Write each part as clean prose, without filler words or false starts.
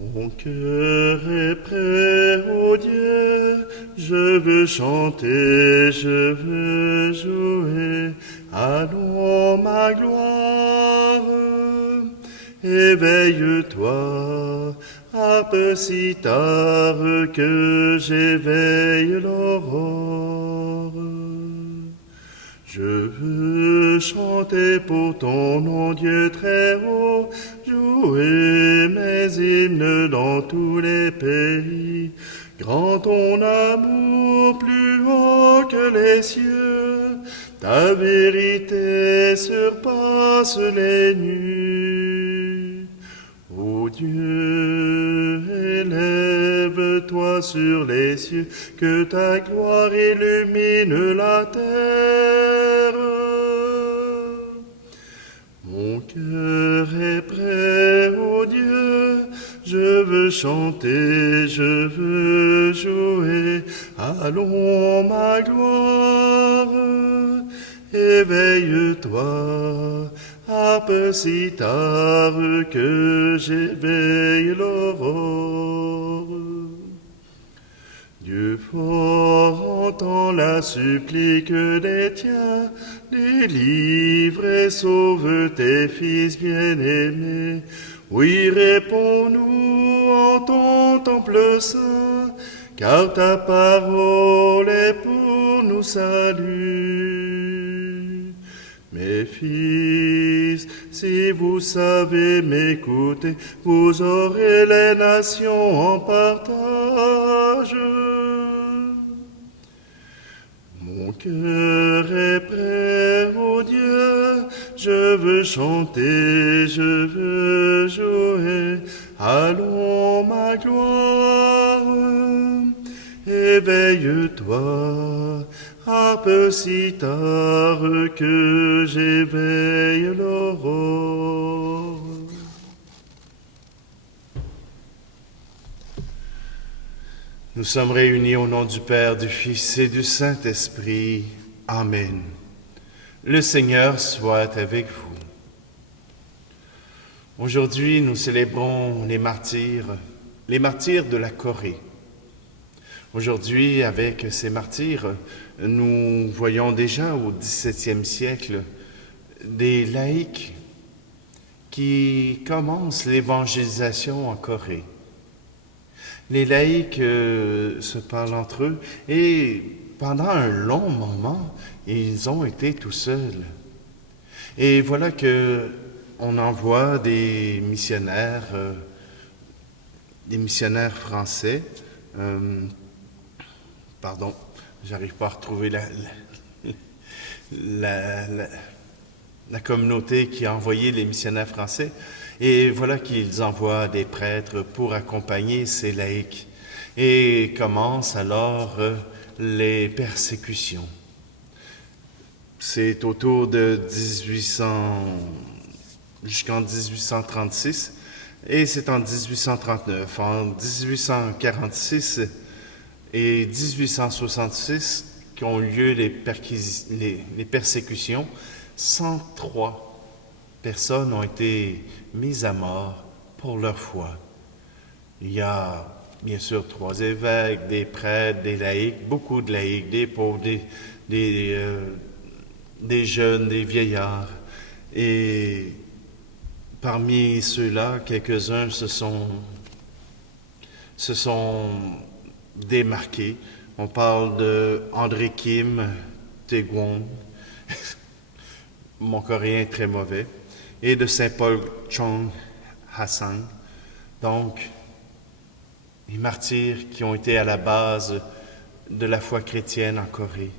Mon cœur est prêt, ô Dieu, je veux chanter, je veux jouer, allons ma gloire. Éveille-toi, harpe si tard que j'éveille l'aurore. Je veux chanter pour ton nom, Dieu très haut, jouer mes hymnes dans tous les pays. Grand ton amour, plus haut que les cieux, ta vérité surpasse les nues. Ô Dieu, élève-toi sur les cieux, que ta gloire illumine la terre. Mon cœur est prêt, ô Dieu, je veux chanter, je veux jouer, allons ma gloire. Éveille-toi, harpe si tard que j'éveille l'aurore. Dieu fort, entends la supplique des tiens, délivre et sauve tes fils bien-aimés. Oui, réponds-nous en ton temple saint, car ta parole est pour nous salut. Mes fils, si vous savez m'écouter, vous aurez les nations en partage. Mon cœur est prêt, ô Dieu, je veux chanter, je veux jouer, allons ma gloire. Éveille-toi, harpe si tard que j'éveille l'aurore. Nous sommes réunis au nom du Père, du Fils et du Saint-Esprit. Amen. Le Seigneur soit avec vous. Aujourd'hui, nous célébrons les martyrs de la Corée. Aujourd'hui, avec ces martyrs, nous voyons déjà au XVIIe siècle des laïcs qui commencent l'évangélisation en Corée. Les laïcs se parlent entre eux et pendant un long moment, ils ont été tout seuls. Et voilà que on envoie des missionnaires français. Pardon, j'arrive pas à retrouver la communauté qui a envoyé les missionnaires français. Et voilà qu'ils envoient des prêtres pour accompagner ces laïcs. Et commencent alors les persécutions. C'est autour de 1800 jusqu'en 1836 et c'est en 1839. En 1846 et 1866 qu'ont lieu les persécutions. 103 personnes ont été mises à mort pour leur foi. Il y a bien sûr 3 évêques, des prêtres, des laïcs, beaucoup de laïcs, des pauvres, des jeunes, des vieillards. Et parmi ceux-là, quelques-uns se sont démarqués. On parle de André Kim Taegwon, mon coréen est très mauvais, et de Saint Paul Chong Hassan. Donc, les martyrs qui ont été à la base de la foi chrétienne en Corée.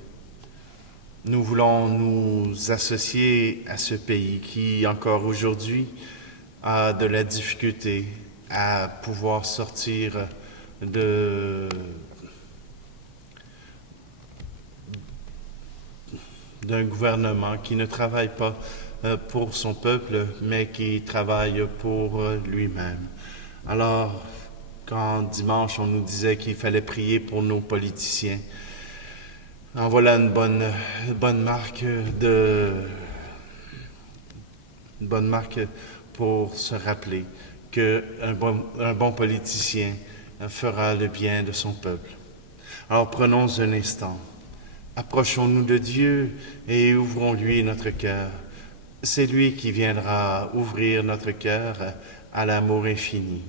Nous voulons nous associer à ce pays qui, encore aujourd'hui, a de la difficulté à pouvoir sortir d'un gouvernement qui ne travaille pas pour son peuple, mais qui travaille pour lui-même. Alors, quand dimanche on nous disait qu'il fallait prier pour nos politiciens, en voilà une bonne marque pour se rappeler qu'un bon politicien fera le bien de son peuple. Alors prenons un instant, approchons-nous de Dieu et ouvrons-lui notre cœur. C'est lui qui viendra ouvrir notre cœur à l'amour infini.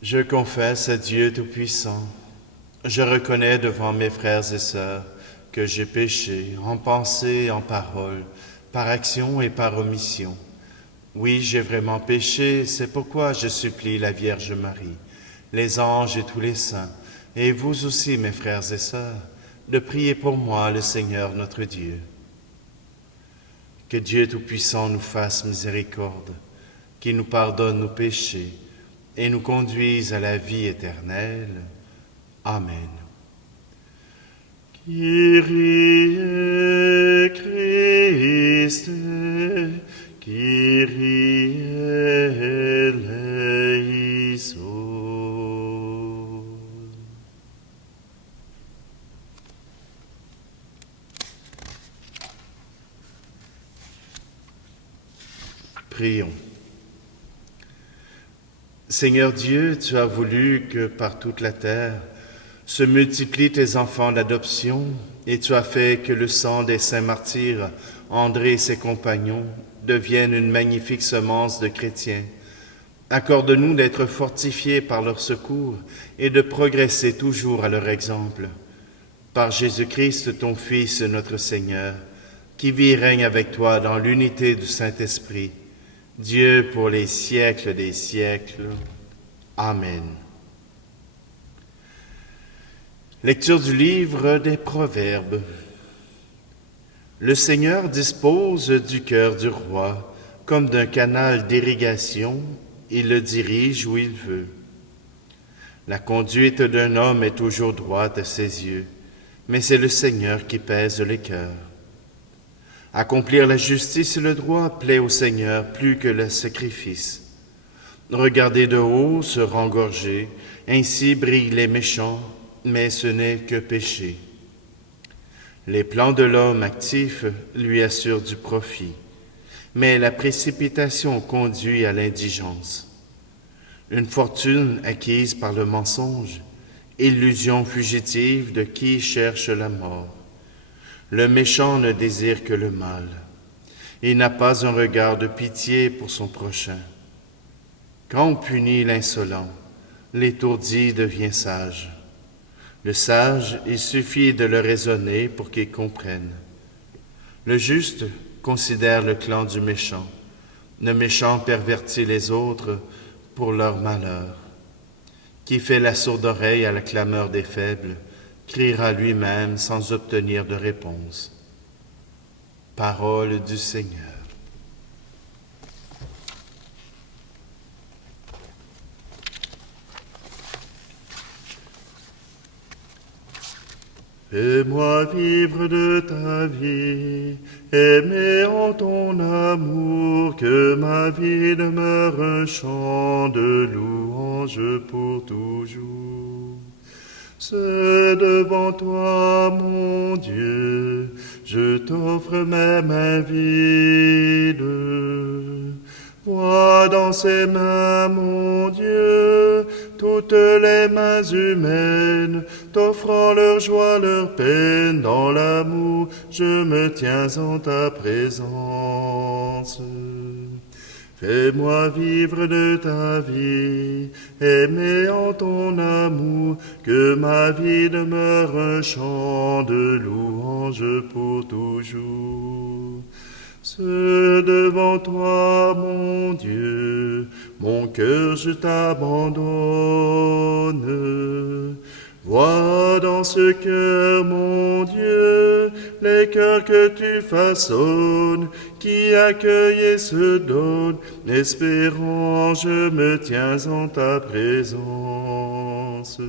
Je confesse à Dieu Tout-Puissant, je reconnais devant mes frères et sœurs que j'ai péché en pensée, en parole, par action et par omission. Oui, j'ai vraiment péché, c'est pourquoi je supplie la Vierge Marie, les anges et tous les saints, et vous aussi, mes frères et sœurs, de prier pour moi le Seigneur notre Dieu. Que Dieu Tout-Puissant nous fasse miséricorde, qu'il nous pardonne nos péchés, et nous conduise à la vie éternelle. Amen. Kyrie Christe, Kyrie eleison. Prions. Seigneur Dieu, tu as voulu que par toute la terre se multiplient tes enfants d'adoption, et tu as fait que le sang des saints martyrs, André et ses compagnons, devienne une magnifique semence de chrétiens. Accorde-nous d'être fortifiés par leur secours et de progresser toujours à leur exemple. Par Jésus-Christ, ton Fils, notre Seigneur, qui vit et règne avec toi dans l'unité du Saint-Esprit, Dieu pour les siècles des siècles. Amen. Lecture du livre des Proverbes. Le Seigneur dispose du cœur du roi comme d'un canal d'irrigation, il le dirige où il veut. La conduite d'un homme est toujours droite à ses yeux, mais c'est le Seigneur qui pèse les cœurs. Accomplir la justice et le droit plaît au Seigneur plus que le sacrifice. Regarder de haut, se rengorger, ainsi brillent les méchants, mais ce n'est que péché. Les plans de l'homme actif lui assurent du profit, mais la précipitation conduit à l'indigence. Une fortune acquise par le mensonge, illusion fugitive de qui cherche la mort. Le méchant ne désire que le mal. Il n'a pas un regard de pitié pour son prochain. Quand on punit l'insolent, l'étourdi devient sage. Le sage, il suffit de le raisonner pour qu'il comprenne. Le juste considère le clan du méchant. Le méchant pervertit les autres pour leur malheur. Qui fait la sourde oreille à la clameur des faibles, criera lui-même sans obtenir de réponse. Parole du Seigneur. Fais-moi vivre de ta vie, aimer en ton amour, que ma vie demeure un chant de louange pour toujours. C'est devant toi, mon Dieu, je t'offre mes mains vides. Vois dans ses mains, mon Dieu, toutes les mains humaines, t'offrant leur joie, leur peine, dans l'amour, je me tiens en ta présence. Fais-moi vivre de ta vie, aimer en ton amour, que ma vie demeure un chant de louange pour toujours. C'est devant toi, mon Dieu, mon cœur je t'abandonne. Vois dans ce cœur, mon Dieu, les cœurs que tu façonnes, qui accueillent et se donnent, espérant, je me tiens en ta présence.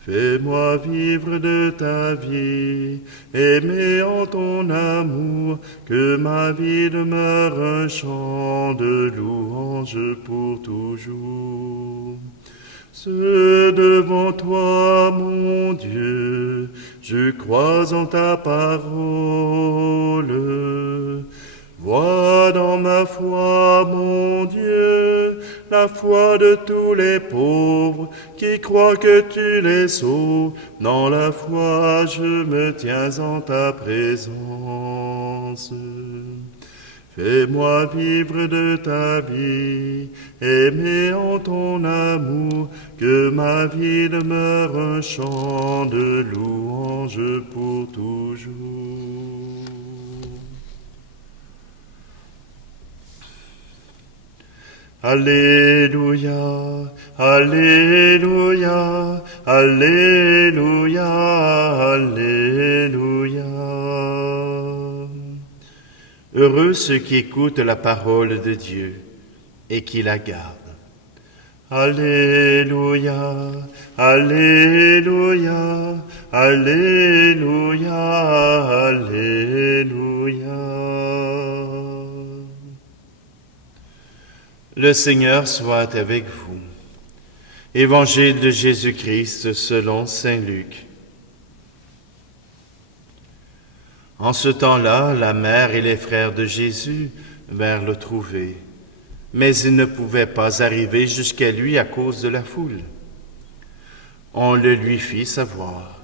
Fais-moi vivre de ta vie, aimer en ton amour, que ma vie demeure un chant de louange pour toujours. C'est devant toi, mon Dieu, je crois en ta parole. Vois dans ma foi, mon Dieu, la foi de tous les pauvres qui croient que tu les sauves. Dans la foi, je me tiens en ta présence. Fais-moi vivre de ta vie, aimer en ton amour, que ma vie demeure un chant de louange pour toujours. Alléluia, Alléluia, Alléluia, Alléluia. Heureux ceux qui écoutent la parole de Dieu et qui la gardent. Alléluia, Alléluia, Alléluia, Alléluia. Le Seigneur soit avec vous. Évangile de Jésus-Christ selon saint Luc. En ce temps-là, la mère et les frères de Jésus vinrent le trouver, mais ils ne pouvaient pas arriver jusqu'à lui à cause de la foule. On le lui fit savoir.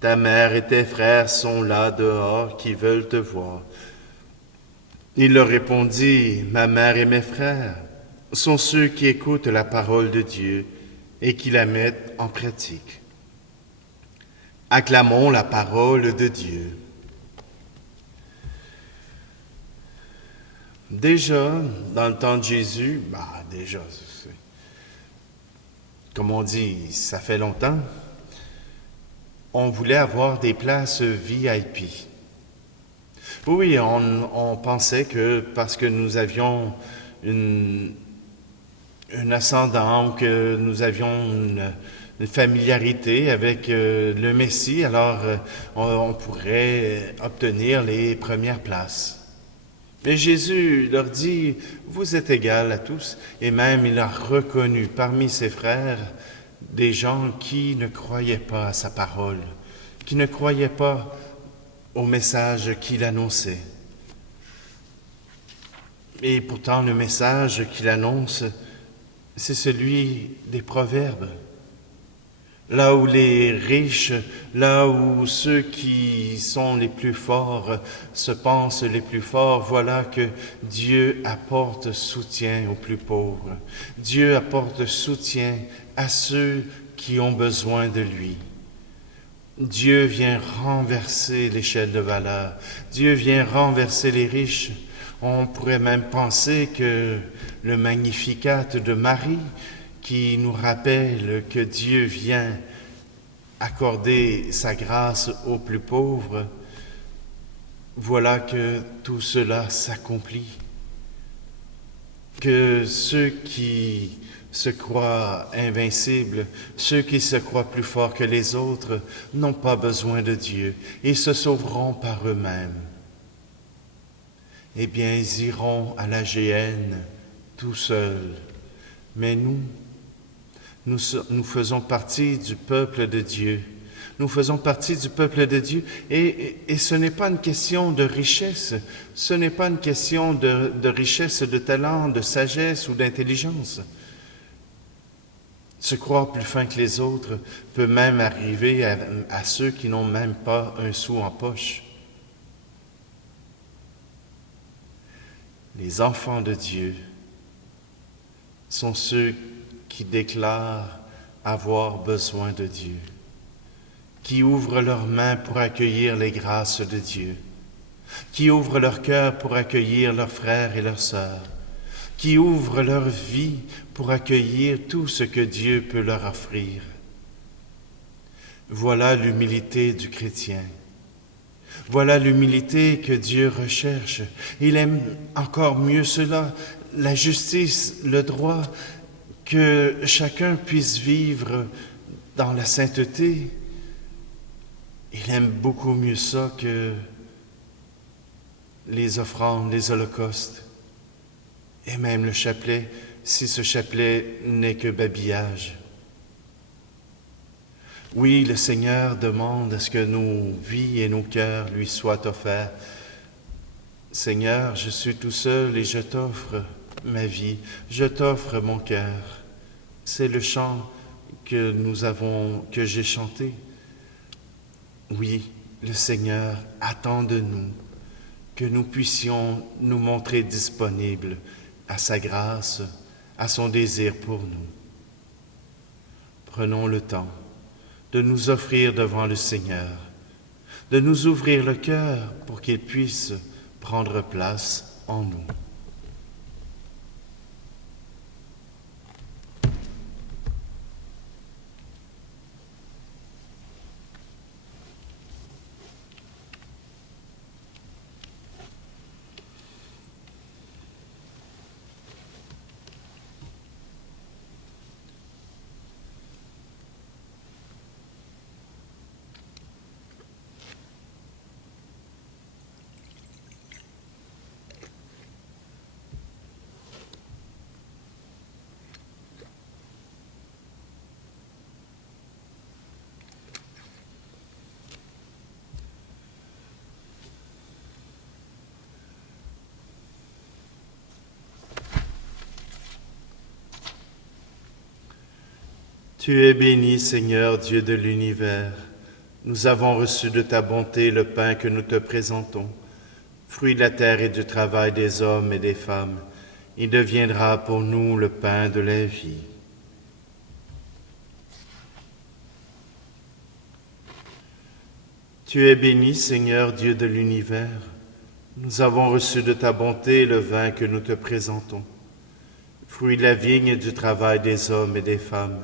Ta mère et tes frères sont là dehors qui veulent te voir. Il leur répondit, ma mère et mes frères sont ceux qui écoutent la parole de Dieu et qui la mettent en pratique. Acclamons la parole de Dieu. Déjà, dans le temps de Jésus, comme on dit, ça fait longtemps, on voulait avoir des places VIP. Oui, on pensait que parce que nous avions un ascendant, que nous avions une familiarité avec le Messie, alors on pourrait obtenir les premières places. Mais Jésus leur dit, vous êtes égal à tous, et même il a reconnu parmi ses frères des gens qui ne croyaient pas à sa parole, qui ne croyaient pas au message qu'il annonçait. Et pourtant, le message qu'il annonce, c'est celui des proverbes. Là où les riches, là où ceux qui sont les plus forts se pensent les plus forts, voilà que Dieu apporte soutien aux plus pauvres. Dieu apporte soutien à ceux qui ont besoin de lui. Dieu vient renverser l'échelle de valeur. Dieu vient renverser les riches. On pourrait même penser que le Magnificat de Marie, qui nous rappelle que Dieu vient accorder sa grâce aux plus pauvres, voilà que tout cela s'accomplit. Que ceux qui se croient invincibles, ceux qui se croient plus forts que les autres, n'ont pas besoin de Dieu et se sauveront par eux-mêmes. Eh bien, ils iront à la géhenne tout seuls. Mais nous faisons partie du peuple de Dieu. Nous faisons partie du peuple de Dieu et ce n'est pas une question de richesse, ce n'est pas une question de richesse, de talent, de sagesse ou d'intelligence. Se croire plus fin que les autres peut même arriver à ceux qui n'ont même pas un sou en poche. Les enfants de Dieu sont ceux qui déclarent avoir besoin de Dieu, qui ouvrent leurs mains pour accueillir les grâces de Dieu, qui ouvrent leur cœur pour accueillir leurs frères et leurs sœurs, qui ouvrent leur vie pour accueillir tout ce que Dieu peut leur offrir. Voilà l'humilité du chrétien. Voilà l'humilité que Dieu recherche. Il aime encore mieux cela, la justice, le droit, que chacun puisse vivre dans la sainteté. Il aime beaucoup mieux ça que les offrandes, les holocaustes, et même le chapelet, si ce chapelet n'est que babillage. Oui, le Seigneur demande à ce que nos vies et nos cœurs lui soient offerts. Seigneur, je suis tout seul et je t'offre ma vie, je t'offre mon cœur. C'est le chant que j'ai chanté. Oui, le Seigneur attend de nous que nous puissions nous montrer disponibles à sa grâce, à son désir pour nous. Prenons le temps de nous offrir devant le Seigneur, de nous ouvrir le cœur pour qu'il puisse prendre place en nous. Tu es béni, Seigneur, Dieu de l'univers. Nous avons reçu de ta bonté le pain que nous te présentons, fruit de la terre et du travail des hommes et des femmes. Il deviendra pour nous le pain de la vie. Tu es béni, Seigneur, Dieu de l'univers. Nous avons reçu de ta bonté le vin que nous te présentons, fruit de la vigne et du travail des hommes et des femmes.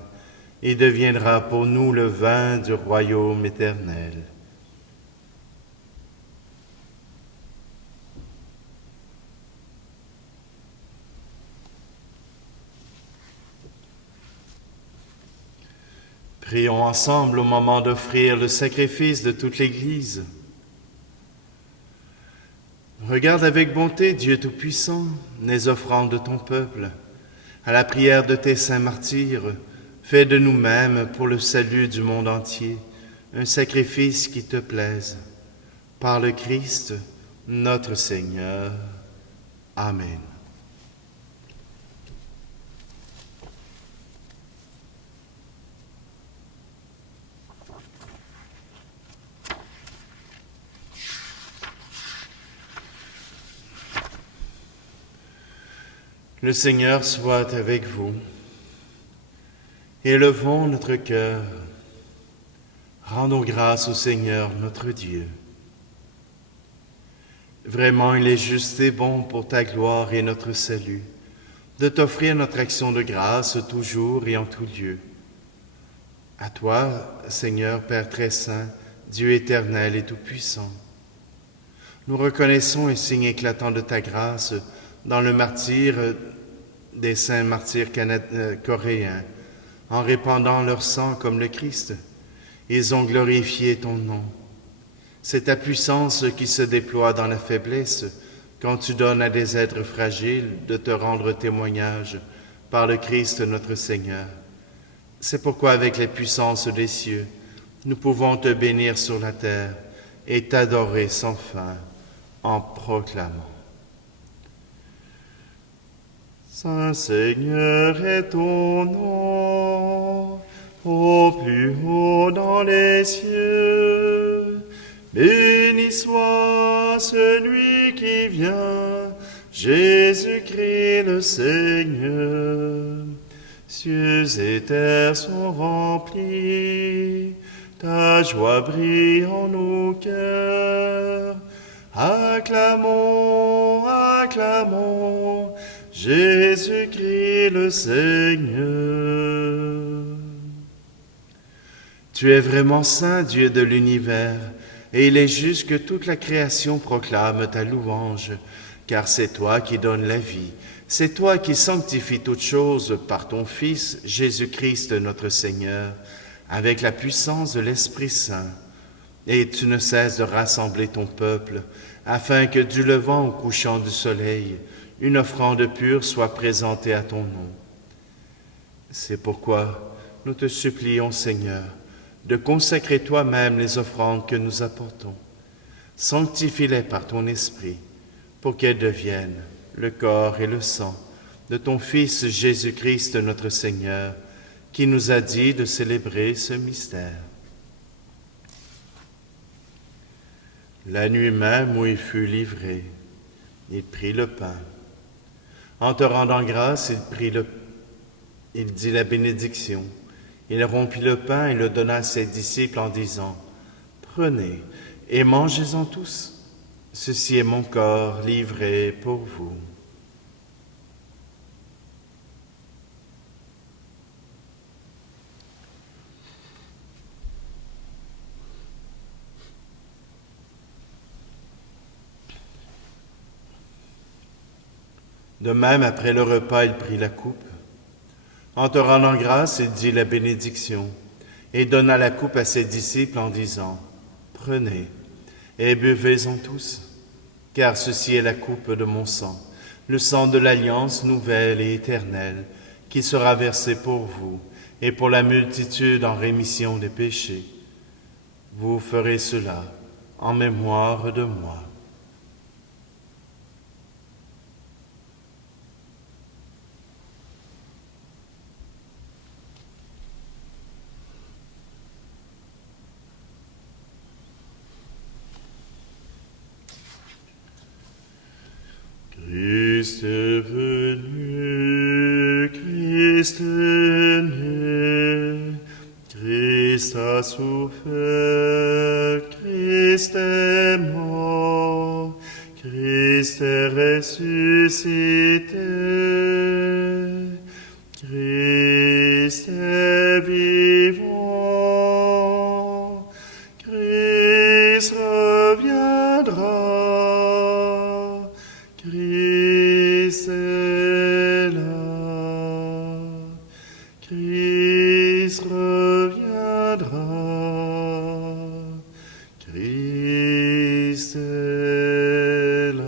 Il deviendra pour nous le vin du royaume éternel. Prions ensemble au moment d'offrir le sacrifice de toute l'Église. Regarde avec bonté, Dieu Tout-Puissant, les offrandes de ton peuple, à la prière de tes saints martyrs. Fais de nous-mêmes, pour le salut du monde entier, un sacrifice qui te plaise. Par le Christ, notre Seigneur. Amen. Le Seigneur soit avec vous. Élevons notre cœur. Rendons grâce au Seigneur notre Dieu. Vraiment, il est juste et bon pour ta gloire et notre salut, de t'offrir notre action de grâce toujours et en tout lieu. À toi, Seigneur Père très saint, Dieu éternel et tout-puissant, nous reconnaissons un signe éclatant de ta grâce dans le martyre des saints martyrs coréens. En répandant leur sang comme le Christ, ils ont glorifié ton nom. C'est ta puissance qui se déploie dans la faiblesse quand tu donnes à des êtres fragiles de te rendre témoignage par le Christ notre Seigneur. C'est pourquoi avec les puissances des cieux, nous pouvons te bénir sur la terre et t'adorer sans fin en proclamant. Saint Seigneur est ton nom, au plus haut dans les cieux. Béni soit celui qui vient, Jésus-Christ le Seigneur. Cieux et terre sont remplis, ta joie brille en nos cœurs. Acclamons, acclamons, Jésus-Christ le Seigneur. Tu es vraiment saint, Dieu de l'univers, et il est juste que toute la création proclame ta louange, car c'est toi qui donnes la vie, c'est toi qui sanctifies toutes choses par ton Fils, Jésus-Christ notre Seigneur, avec la puissance de l'Esprit Saint. Et tu ne cesses de rassembler ton peuple, afin que du levant au couchant du soleil, une offrande pure soit présentée à ton nom. C'est pourquoi nous te supplions, Seigneur, de consacrer toi-même les offrandes que nous apportons. Sanctifie-les par ton Esprit, pour qu'elles deviennent le corps et le sang de ton Fils Jésus-Christ notre Seigneur, qui nous a dit de célébrer ce mystère. La nuit même où il fut livré, il prit le pain. En te rendant grâce, il dit la bénédiction. Il rompit le pain et le donna à ses disciples en disant, « Prenez et mangez-en tous. Ceci est mon corps livré pour vous. » De même, après le repas, il prit la coupe. En te rendant grâce, il dit la bénédiction et donna la coupe à ses disciples en disant, « Prenez et buvez-en tous, car ceci est la coupe de mon sang, le sang de l'alliance nouvelle et éternelle, qui sera versé pour vous et pour la multitude en rémission des péchés. Vous ferez cela en mémoire de moi. » Christ est venu, Christ est né, Christ a souffert, Christ est mort, Christ est ressuscité, Christ est vivant, Christ reviendra. Christ est là, Christ reviendra, Christ est là.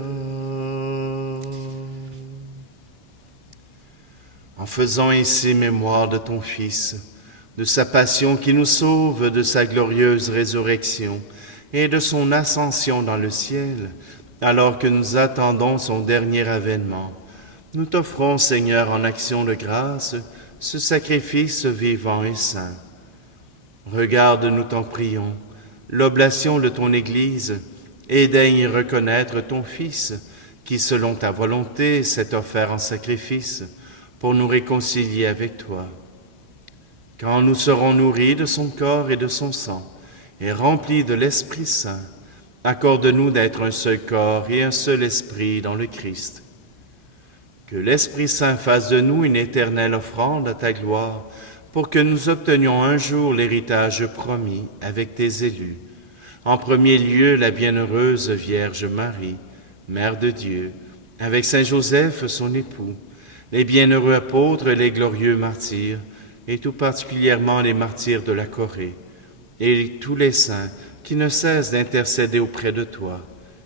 En faisant ainsi mémoire de ton Fils, de sa passion qui nous sauve, de sa glorieuse résurrection et de son ascension dans le ciel, alors que nous attendons son dernier avènement, nous t'offrons, Seigneur, en action de grâce, ce sacrifice vivant et saint. Regarde, nous t'en prions, l'oblation de ton Église, et daigne reconnaître ton Fils, qui, selon ta volonté, s'est offert en sacrifice pour nous réconcilier avec toi. Quand nous serons nourris de son corps et de son sang, et remplis de l'Esprit Saint, accorde-nous d'être un seul corps et un seul esprit dans le Christ. Que l'Esprit Saint fasse de nous une éternelle offrande à ta gloire, pour que nous obtenions un jour l'héritage promis avec tes élus. En premier lieu, la bienheureuse Vierge Marie, Mère de Dieu, avec Saint Joseph, son époux, les bienheureux apôtres et les glorieux martyrs, et tout particulièrement les martyrs de la Corée, et tous les saints qui ne cesse d'intercéder auprès de toi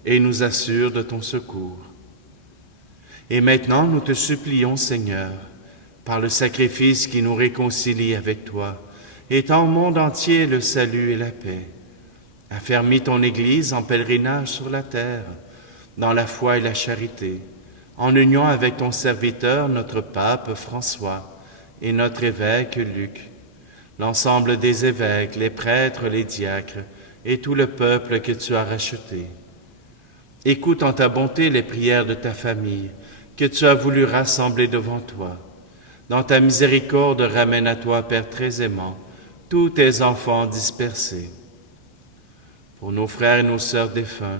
et nous assure de ton secours. Et maintenant, nous te supplions, Seigneur, par le sacrifice qui nous réconcilie avec toi, étends au monde entier le salut et la paix. Affermis ton Église en pèlerinage sur la terre, dans la foi et la charité, en union avec ton serviteur, notre pape François, et notre évêque Luc, l'ensemble des évêques, les prêtres, les diacres, et tout le peuple que tu as racheté. Écoute en ta bonté les prières de ta famille, que tu as voulu rassembler devant toi. Dans ta miséricorde, ramène à toi, Père très aimant, tous tes enfants dispersés. Pour nos frères et nos sœurs défunts,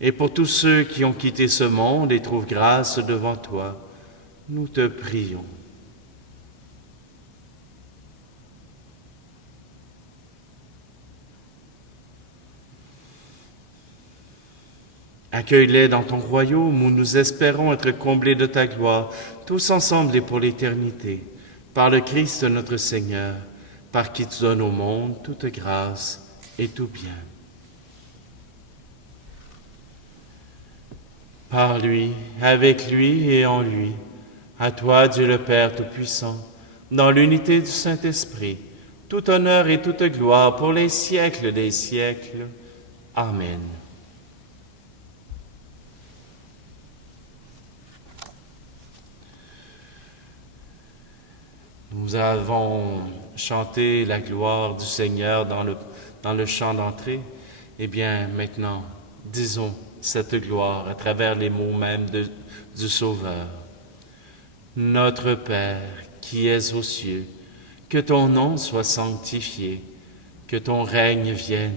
et pour tous ceux qui ont quitté ce monde et trouvent grâce devant toi, nous te prions. Accueille-les dans ton royaume où nous espérons être comblés de ta gloire, tous ensemble et pour l'éternité, par le Christ notre Seigneur, par qui tu donnes au monde toute grâce et tout bien. Par lui, avec lui et en lui, à toi Dieu le Père Tout-Puissant, dans l'unité du Saint-Esprit, tout honneur et toute gloire pour les siècles des siècles. Amen. Nous avons chanté la gloire du Seigneur dans le chant d'entrée. Eh bien, maintenant, disons cette gloire à travers les mots même du Sauveur. Notre Père, qui es aux cieux, que ton nom soit sanctifié, que ton règne vienne,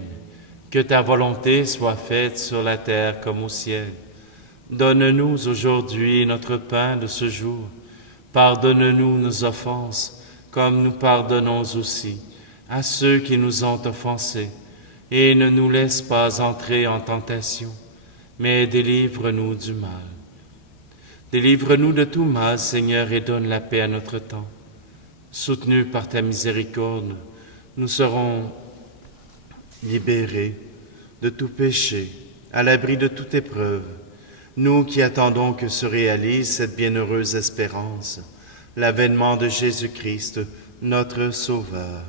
que ta volonté soit faite sur la terre comme au ciel. Donne-nous aujourd'hui notre pain de ce jour. Pardonne-nous nos offenses, comme nous pardonnons aussi à ceux qui nous ont offensés. Et ne nous laisse pas entrer en tentation, mais délivre-nous du mal. Délivre-nous de tout mal, Seigneur, et donne la paix à notre temps. Soutenus par ta miséricorde, nous serons libérés de tout péché, à l'abri de toute épreuve, nous qui attendons que se réalise cette bienheureuse espérance, l'avènement de Jésus-Christ, notre Sauveur.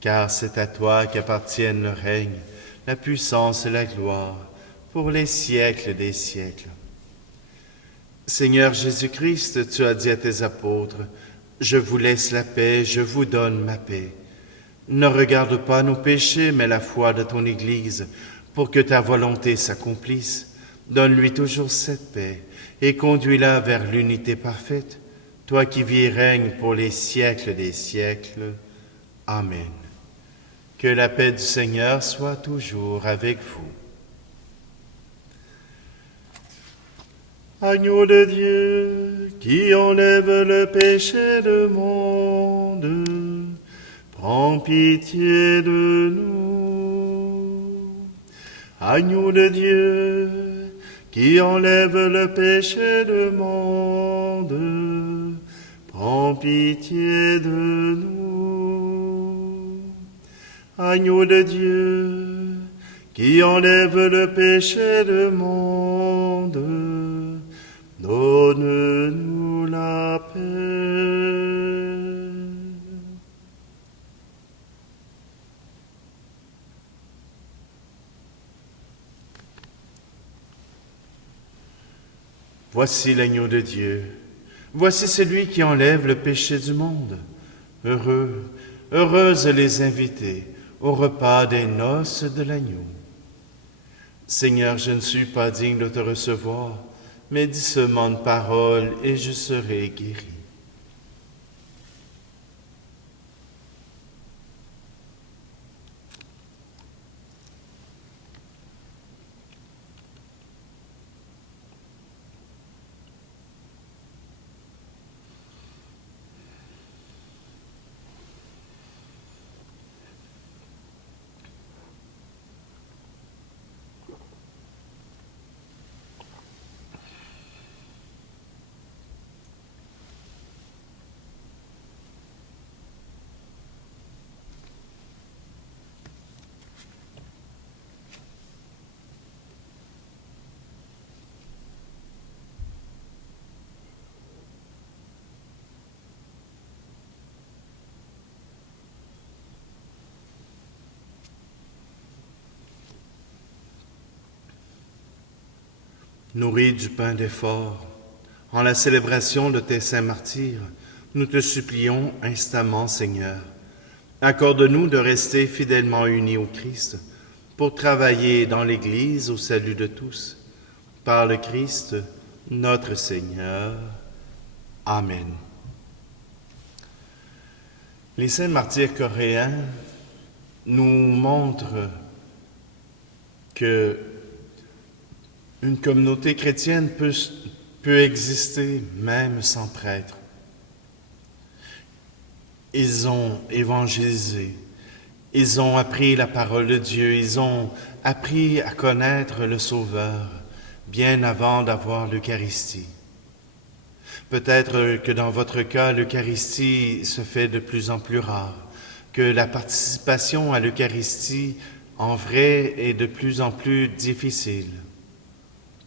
Car c'est à toi qu'appartiennent le règne, la puissance et la gloire, pour les siècles des siècles. Seigneur Jésus-Christ, tu as dit à tes apôtres, « Je vous laisse la paix, je vous donne ma paix. » Ne regarde pas nos péchés, mais la foi de ton Église, pour que ta volonté s'accomplisse. Donne-lui toujours cette paix et conduis-la vers l'unité parfaite, toi qui vis et règnes pour les siècles des siècles. Amen. Que la paix du Seigneur soit toujours avec vous. Agneau de Dieu, qui enlève le péché du monde, prends pitié de nous. Agneau de Dieu, qui enlève le péché du monde, prends pitié de nous. Agneau de Dieu, qui enlève le péché du monde, donne-nous la paix. Voici l'agneau de Dieu. Voici celui qui enlève le péché du monde. Heureux, heureuses les invités au repas des noces de l'agneau. Seigneur, je ne suis pas digne de te recevoir, mais dis seulement une parole et je serai guéri. Nourris du pain d'effort, en la célébration de tes saints martyrs, nous te supplions instamment, Seigneur. Accorde-nous de rester fidèlement unis au Christ pour travailler dans l'Église au salut de tous. Par le Christ, notre Seigneur. Amen. Les saints martyrs coréens nous montrent que une communauté chrétienne peut exister même sans prêtre. Ils ont évangélisé, ils ont appris la parole de Dieu, ils ont appris à connaître le Sauveur bien avant d'avoir l'Eucharistie. Peut-être que dans votre cas, l'Eucharistie se fait de plus en plus rare, que la participation à l'Eucharistie en vrai est de plus en plus difficile.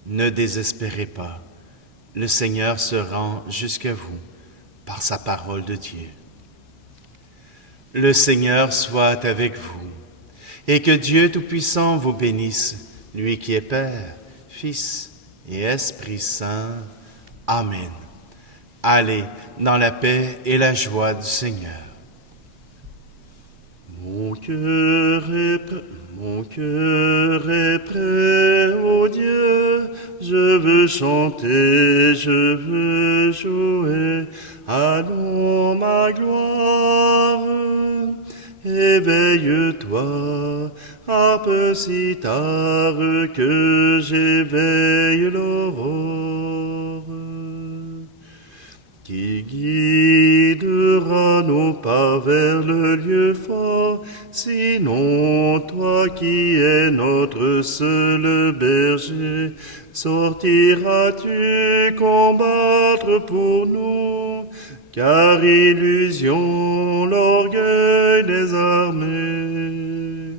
Ne désespérez pas, le Seigneur se rend jusqu'à vous par sa parole de Dieu. Le Seigneur soit avec vous, et que Dieu Tout-Puissant vous bénisse, lui qui est Père, Fils et Esprit Saint. Amen. Allez dans la paix et la joie du Seigneur. Mon cœur est prêt, ô Dieu, je veux chanter, je veux jouer, allons ma gloire. Éveille-toi, harpe si tard que j'éveille l'aurore. Qui guidera nos pas vers le lieu fort, sinon toi qui es notre seul berger, sortiras-tu combattre pour nous, car illusion, l'orgueil des armées.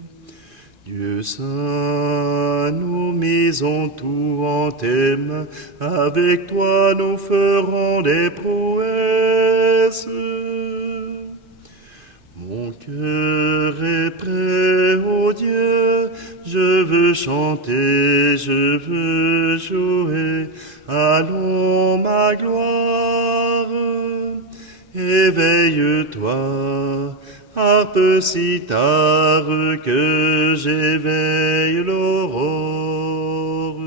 Dieu saint, nous misons tout en tes mains, avec toi nous ferons des prouesses. Mon cœur est prêt, ô Dieu, je veux chanter, je veux jouer, allons ma gloire. Éveille-toi, harpe si tard que j'éveille l'aurore.